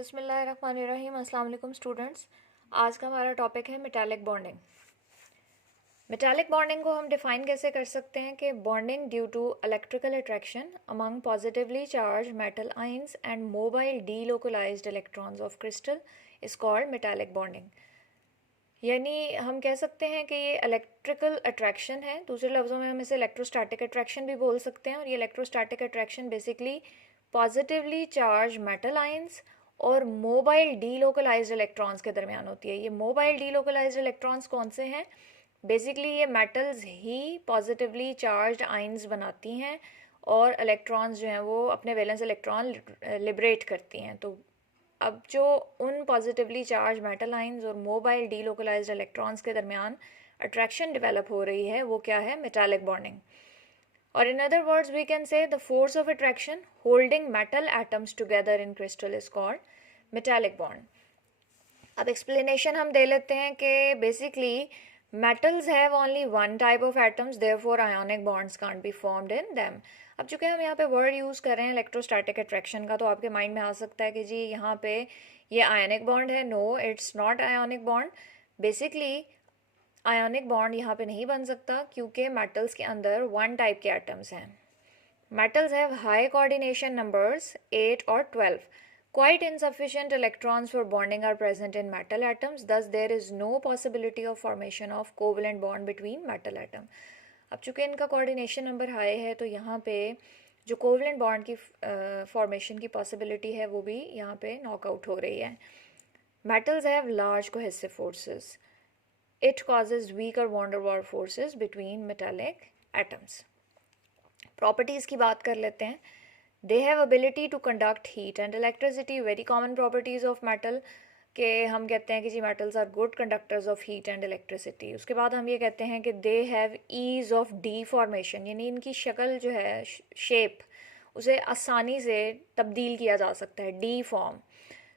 बिस्मिल्लाहिर्रहमानिर्रहीम। अस्सलाम वालेकुम स्टूडेंट्स। आज का हमारा टॉपिक है मेटालिक बॉन्डिंग। मेटालिक बॉन्डिंग को हम डिफाइन कैसे कर सकते हैं कि bonding due to electrical attraction among positively charge metal ions and mobile delocalized electrons of crystal is called metallic bonding. यानी हम कह सकते हैं कि ये इलेक्ट्रिकल अट्रैक्शन है। दूसरे लफ्ज़ों में हम इसे इलेक्ट्रोस्टैटिक अट्रैक्शन भी बोल सकते हैं। और ये electrostatic attraction basically positively charge metal ions और मोबाइल डीलोकलाइज्ड इलेक्ट्रॉन्स के दरमियान होती है। ये मोबाइल डीलोकलाइज्ड इलेक्ट्रॉन्स कौन से हैं? बेसिकली ये मेटल्स ही पॉजिटिवली चार्ज्ड आइंस बनाती हैं और इलेक्ट्रॉन्स जो हैं वो अपने वैलेंस इलेक्ट्रॉन लिबरेट करती हैं। तो अब जो उन पॉजिटिवली चार्ज मेटल आइंस और मोबाइल डीलोकलाइज्ड इलेक्ट्रॉन्स के दरमियान अट्रैक्शन डेवलप हो रही है वो क्या है? Metallic bonding. और in other words we can say the force of attraction holding metal atoms together in crystal is called metallic bond. अब एक्सप्लेनेशन हम दे लेते हैं कि basically metals have only one type of atoms therefore ionic bonds can't be formed in them. अब चूँकि हम यहाँ पे वर्ड यूज़ कर रहे हैं इलेक्ट्रोस्टैटिक अट्रैक्शन का, तो आपके माइंड में आ सकता है कि जी यहाँ पे ये आयनिक बॉन्ड है। No, it's not ionic bond. Basically ionic bond यहाँ पे नहीं बन सकता क्योंकि मेटल्स के अंदर वन टाइप के एटम्स हैं। Metals have high coordination numbers 8 और 12. Quite insufficient electrons for bonding are present in metal atoms, thus there is no possibility of formation of covalent bond between metal atom. अब चूँकि इनका coordination number high है तो यहाँ पे जो covalent bond की फॉर्मेशन की पॉसिबिलिटी है वो भी यहाँ पे नॉकआउट हो रही है। Metals have large cohesive forces. It causes weaker van der Waals forces between metallic atoms. Properties की बात कर लेते हैं. They have ability to conduct heat and electricity. Very common properties of metal के हम कहते हैं कि जी metals are good conductors of heat and electricity. उसके बाद हम ये कहते हैं कि they have ease of deformation, यानी इनकी शक्ल जो है shape उसे आसानी से तब्दील किया जा सकता है, deform.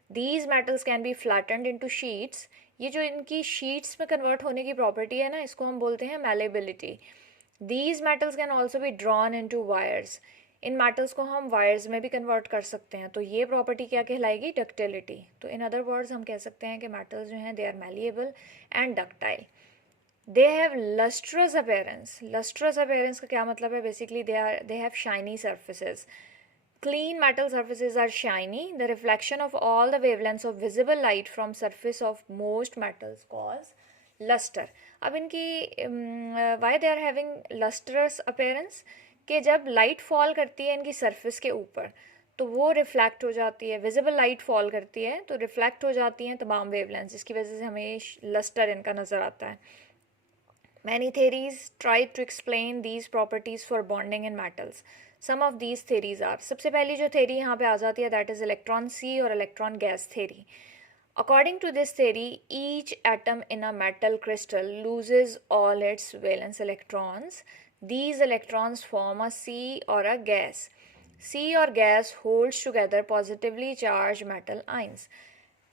These metals can be flattened into sheets. ये जो इनकी शीट्स में कन्वर्ट होने की प्रॉपर्टी है ना, इसको हम बोलते हैं malleability. These metals can also be drawn into wires. In metals को हम वायर्स में भी कन्वर्ट कर सकते हैं, तो ये प्रॉपर्टी क्या कहलाएगी? डक्टिलिटी. तो इन अदर वर्ड्स हम कह सकते हैं कि मेटल्स जो हैं they are malleable and ductile. They have lustrous appearance. Lustrous appearance का क्या मतलब है? Basically they have shiny surfaces. Clean metal surfaces are shiny. The reflection of all the wavelengths of visible light from surface of most metals cause luster. अब इनकी why they are having lustrous appearance? कि जब light fall करती है इनकी surface के ऊपर तो वो रिफ्लेक्ट हो जाती है, विजिबल लाइट फॉल करती है तो रिफ्लेक्ट हो जाती हैं तमाम वेवलेंथ्स, जिसकी वजह से हमें लस्टर इनका नज़र आता है. Many theories try to explain these properties for bonding in metals. Some of these theories are, सबसे पहली जो theory यहाँ पे आ जाती है that is electron C और electron gas theory. According to this theory, each atom in a metal crystal loses all its valence electrons. These electrons form a C or a gas. C or gas holds together positively charged metal ions.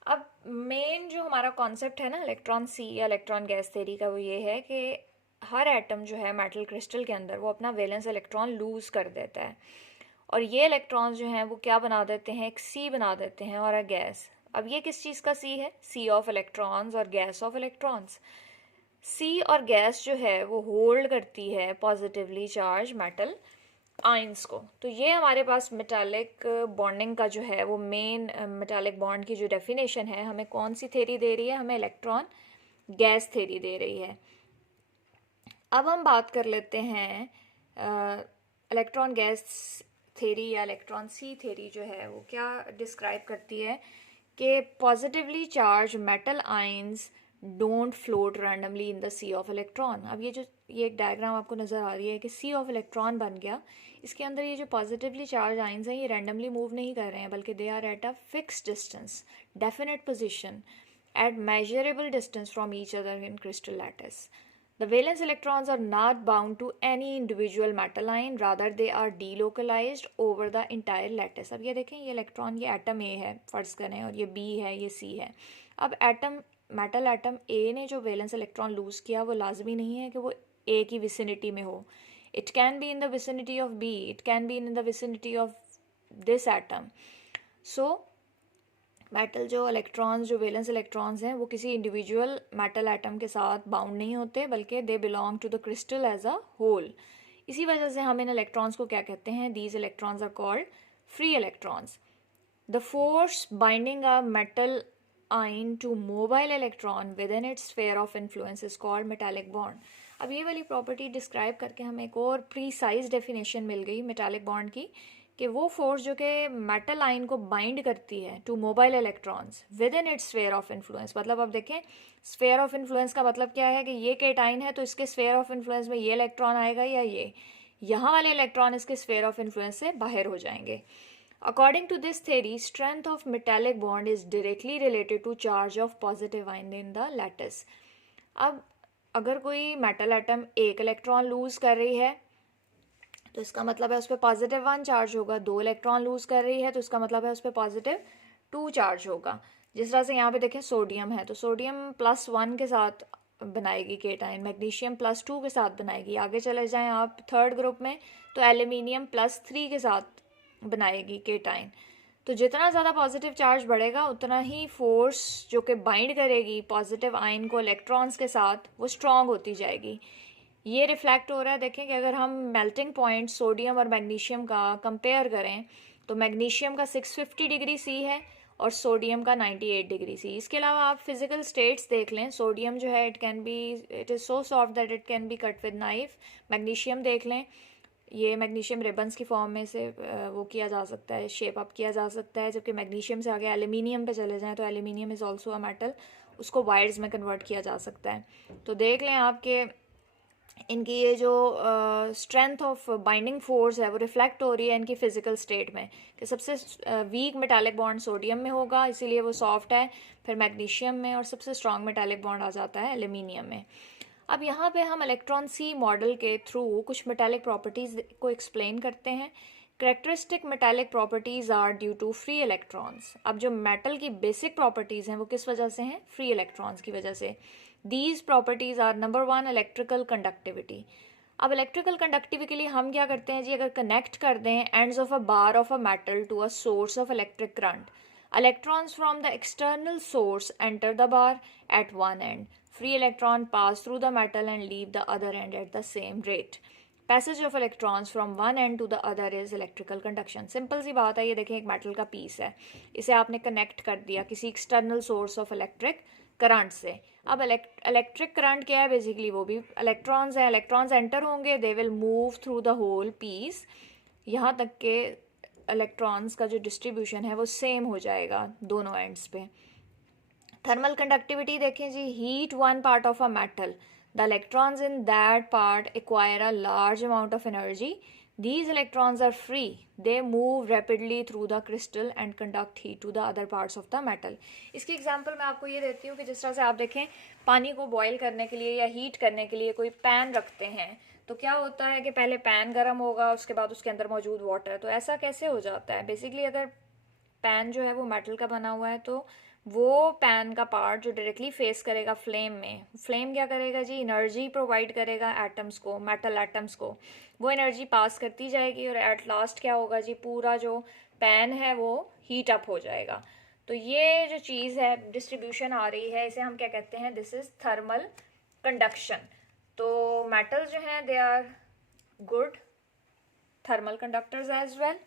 अब main जो हमारा concept है ना electron सी या electron gas theory का, वो ये है कि हर एटम जो है मेटल क्रिस्टल के अंदर वो अपना वैलेंस इलेक्ट्रॉन लूज़ कर देता है और ये इलेक्ट्रॉन्स जो हैं वो क्या बना देते हैं? एक सी बना देते हैं और अ गैस. अब ये किस चीज़ का सी है? सी ऑफ इलेक्ट्रॉन्स और गैस ऑफ इलेक्ट्रॉन्स. सी और गैस जो है वो होल्ड करती है पॉजिटिवली चार्ज मेटल आइंस को. तो ये हमारे पास मेटालिक बॉन्डिंग का जो है वो मेन मेटालिक बॉन्ड की जो डेफिनेशन है हमें कौन सी थ्योरी दे रही है? हमें इलेक्ट्रॉन गैस थ्योरी दे रही है. अब हम बात कर लेते हैं इलेक्ट्रॉन गैस थ्योरी या इलेक्ट्रॉन सी थ्योरी जो है वो क्या डिस्क्राइब करती है कि positively charge metal ions don't float randomly in the sea of electron. अब ये एक डायग्राम आपको नज़र आ रही है कि सी ऑफ इलेक्ट्रॉन बन गया. इसके अंदर ये जो पॉजिटिवली चार्ज आइंस हैं ये रैंडमली मूव नहीं कर रहे हैं बल्कि they are at a fixed distance, definite position at measurable distance from each other in crystal lattice. The valence electrons are not bound to any individual metal ion, rather they are delocalized over the entire lattice. अब ये देखें, ये electron ये atom A है फ़र्ज़ करें और ये बी है, ये सी है. अब मेटल एटम ए ने जो वैलेंस इलेक्ट्रॉन लूज़ किया वो लाजमी नहीं है कि वो ए की विसिनिटी में हो. It can be in the vicinity of B, it can be in the vicinity of this atom. So metal जो इलेक्ट्रॉन्स, जो वैलेंस इलेक्ट्रॉन्स हैं, वो किसी इंडिविजुअल मेटल एटम के साथ बाउंड नहीं होते, बल्कि they belong to the crystal as a whole. इसी वजह से हम इन इलेक्ट्रॉन्स को क्या कहते हैं, these electrons are called free electrons. The force binding a metal ion to mobile electron within its sphere of influence is called metallic bond. अब ये वाली प्रॉपर्टी डिस्क्राइब करके हमें एक और प्रीसाइज डेफिनेशन मिल गई मेटालिक बॉन्ड की, कि वो फोर्स जो कि मेटल आइन को बाइंड करती है to mobile electrons within its sphere of influence. मतलब अब देखें, स्फीयर ऑफ इन्फ्लुएंस का मतलब क्या है कि ये केटाइन है तो इसके स्फीयर ऑफ इन्फ्लुएंस में ये इलेक्ट्रॉन आएगा या ये, यहाँ वाले इलेक्ट्रॉन इसके स्फीयर ऑफ इन्फ्लुएंस से बाहर हो जाएंगे। According to this theory, strength of metallic bond is directly related to charge of positive ion in the lattice. अब अगर कोई मेटल एटम एक इलेक्ट्रॉन लूज कर रही है तो इसका मतलब है उस पर पॉजिटिव 1 चार्ज होगा, 2 इलेक्ट्रॉन लूज कर रही है तो इसका मतलब है उस पर पॉजिटिव 2 चार्ज होगा। जिस तरह से यहाँ पे देखें सोडियम है तो सोडियम +1 के साथ बनाएगी केटाइन, मैग्नीशियम +2 के साथ बनाएगी। आगे चले जाएं आप थर्ड ग्रुप में तो एल्यूमिनियम +3 के साथ बनाएगी केटाइन। तो जितना ज़्यादा पॉजिटिव चार्ज बढ़ेगा उतना ही फोर्स जो कि बाइंड करेगी पॉजिटिव आयन को इलेक्ट्रॉन्स के साथ वो स्ट्रॉन्ग होती जाएगी। ये रिफ्लेक्ट हो रहा है, देखें कि अगर हम मेल्टिंग पॉइंट सोडियम और मैग्नीशियम का कंपेयर करें तो मैग्नीशियम का 650 डिग्री सी है और सोडियम का 98 डिग्री सी। इसके अलावा आप फिजिकल स्टेट्स देख लें, सोडियम जो है it is so soft that it can B cut with knife. Magnesium देख लें, ये मैग्नीशियम रिबन्स की फॉर्म में से वो किया जा सकता है, शेप अप किया जा सकता है। जबकि मैग्नीशियम से आगे एल्यूमिनियम पे चले जाएं तो aluminium is also a metal, उसको वायर्स में कन्वर्ट किया जा सकता है। तो देख लें आपके इनकी ये जो स्ट्रेंथ ऑफ बाइंडिंग फोर्स है वो रिफ्लेक्ट हो रही है इनकी फिजिकल स्टेट में, कि सबसे वीक मेटालिक बॉन्ड सोडियम में होगा इसीलिए वो सॉफ्ट है, फिर मैग्नीशियम में, और सबसे स्ट्रॉन्ग मेटालिक बॉन्ड आ जाता है एल्यूमिनियम में। अब यहाँ पे हम इलेक्ट्रॉन सी मॉडल के थ्रू कुछ मेटालिक प्रॉपर्टीज़ को एक्सप्लेन करते हैं। Characteristic metallic properties are due to free electrons. अब जो मेटल की बेसिक प्रॉपर्टीज़ हैं वो किस वजह से हैं, फ्री इलेक्ट्रॉन्स की वजह से। These properties are number 1 electrical conductivity. अब इलेक्ट्रिकल कंडक्टिविटी के लिए हम क्या करते हैं जी, अगर कनेक्ट कर दें ends of a bar of a metal to a source of electric current, electrons from the external source enter the bar at one end. Free electron pass through the metal and leave the other end at the same rate. Passage of electrons from one end to the other is electrical conduction. Simple सी बात है, ये देखें एक metal का piece है, इसे आपने कनेक्ट कर दिया किसी external source of electric current से। अब इलेक्ट्रिक करंट क्या है, बेसिकली वो भी इलेक्ट्रॉन्स हैं, इलेक्ट्रॉन्स एंटर होंगे, they will move through the whole piece, यहाँ तक के इलेक्ट्रॉन्स का जो डिस्ट्रीब्यूशन है वो सेम हो जाएगा दोनों एंड्स पे। थर्मल कंडक्टिविटी देखें जी, heat one part of a metal, the electrons in that part acquire a large amount of energy, these electrons are free, they move rapidly through the crystal and conduct heat to the other parts of the metal. इसकी example मैं आपको ये देती हूँ कि जिस तरह से आप देखें पानी को बॉयल करने के लिए या हीट करने के लिए कोई पैन रखते हैं तो क्या होता है कि पहले पैन गर्म होगा, उसके बाद उसके अंदर मौजूद वाटर। तो ऐसा कैसे हो जाता है, बेसिकली अगर पैन जो है वो मेटल का बना हुआ है तो वो पैन का पार्ट जो डायरेक्टली फेस करेगा फ्लेम में, फ्लेम क्या करेगा जी, एनर्जी प्रोवाइड करेगा एटम्स को, मेटल एटम्स को, वो एनर्जी पास करती जाएगी और एट लास्ट क्या होगा जी, पूरा जो पैन है वो हीट अप हो जाएगा। तो ये जो चीज़ है डिस्ट्रीब्यूशन आ रही है, इसे हम क्या कहते हैं, दिस इज थर्मल कंडक्शन। तो मेटल्स जो हैं they are good thermal conductors as well.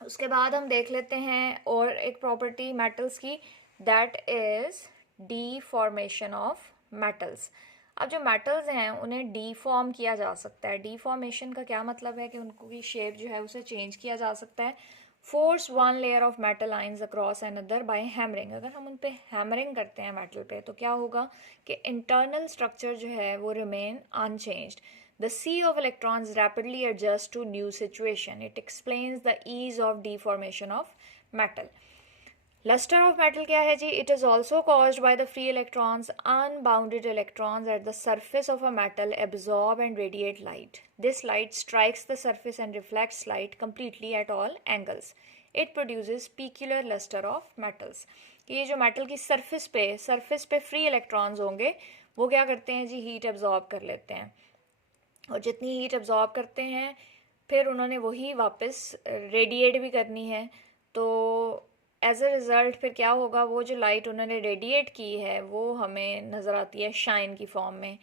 उसके बाद हम देख लेते हैं और एक प्रॉपर्टी मेटल्स की, that is deformation of metals. अब जो मेटल्स हैं उन्हें डीफॉर्म किया जा सकता है। डीफॉर्मेशन का क्या मतलब है कि उनकी शेप जो है उसे चेंज किया जा सकता है। Force one layer of metal ions across another by hammering. अगर हम उन पे हैमरिंग करते हैं मेटल पे तो क्या होगा कि इंटरनल स्ट्रक्चर जो है वो remain unchanged. The sea of electrons rapidly adjusts to new situation. It explains the ease of deformation of metal. Luster of metal क्या है जी? It is also caused by the free electrons. Unbounded electrons at the surface of a metal absorb and radiate light. This light strikes the surface and reflects light completely at all angles. It produces peculiar luster of metals. ये जो metal की surface पे free electrons होंगे वो क्या करते हैं जी, heat absorb कर लेते हैं, और जितनी हीट एब्जॉर्ब करते हैं फिर उन्होंने वही वापस रेडिएट भी करनी है। तो एज अ रिज़ल्ट फिर क्या होगा, वो जो लाइट उन्होंने रेडिएट की है वो हमें नज़र आती है शाइन की फॉर्म में।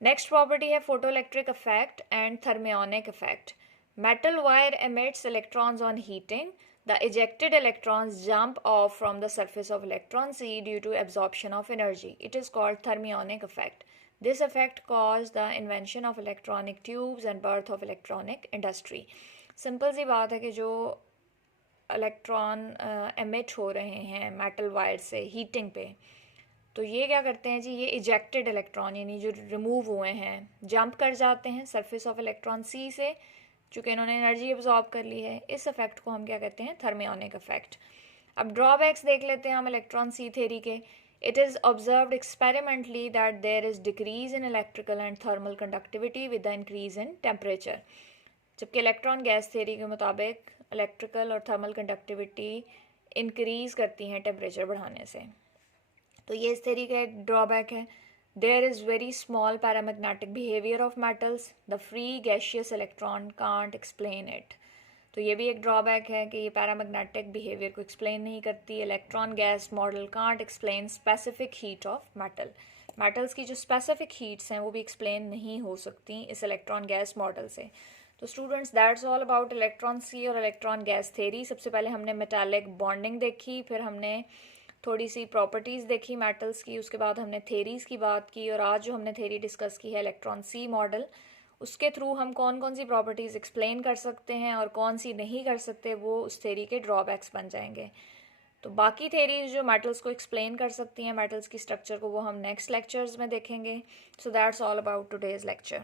नेक्स्ट प्रॉपर्टी है photo electric effect and thermionic effect. Metal wire emits electrons on heating. The ejected electrons jump off from the surface of electron C due to absorption of energy. It is called thermionic effect. This effect caused the invention of electronic tubes and birth of electronic industry. Simple सी बात है कि जो electron emit हो रहे हैं metal wire से heating पे, तो ये क्या करते हैं जी, ये इजेक्टेड इलेक्ट्रॉन यानी जो रिमूव हुए हैं जंप कर जाते हैं सरफेस ऑफ इलेक्ट्रॉन सी से, चूँकि इन्होंने एनर्जी एब्जॉर्ब कर ली है। इस इफेक्ट को हम क्या कहते हैं, थर्मियोनिक इफेक्ट। अब ड्रॉबैक्स देख लेते हैं हम इलेक्ट्रॉन सी थ्योरी के। It is observed experimentally that there is decrease in electrical and thermal conductivity with the increase in temperature. जबकि इलेक्ट्रॉन गैस थ्योरी के मुताबिक इलेक्ट्रिकल और थर्मल कंडक्टिविटी इंक्रीज करती हैं टेम्परेचर बढ़ाने से। तो ये इस थ्योरी का एक ड्रॉबैक है। There is very small paramagnetic behaviour of metals, the free gaseous electron can't explain it. तो ये भी एक ड्रॉबैक है कि ये पैरामैग्नेटिक बिहेवियर को एक्सप्लेन नहीं करती। Electron gas model can't explain specific heat of metal. Metals की जो स्पेसिफिक हीट्स हैं वो भी एक्सप्लेन नहीं हो सकती इस इलेक्ट्रॉन गैस मॉडल से। तो students, that's all about electron sea और इलेक्ट्रॉन गैस थ्योरी। सबसे पहले हमने मेटालिक बॉन्डिंग देखी, फिर हमने थोड़ी सी प्रॉपर्टीज़ देखी मेटल्स की, उसके बाद हमने थेरीज़ की बात की, और आज जो हमने थेरी डिस्कस की है इलेक्ट्रॉन सी मॉडल, उसके थ्रू हम कौन कौन सी प्रॉपर्टीज़ एक्सप्लेन कर सकते हैं और कौन सी नहीं कर सकते, वो उस थेरी के ड्रॉबैक्स बन जाएंगे। तो बाकी थेरीज जो मेटल्स को एक्सप्लेन कर सकती हैं, मेटल्स की स्ट्रक्चर को, वो हम नेक्स्ट लेक्चर्स में देखेंगे। So that's all about today's lecture.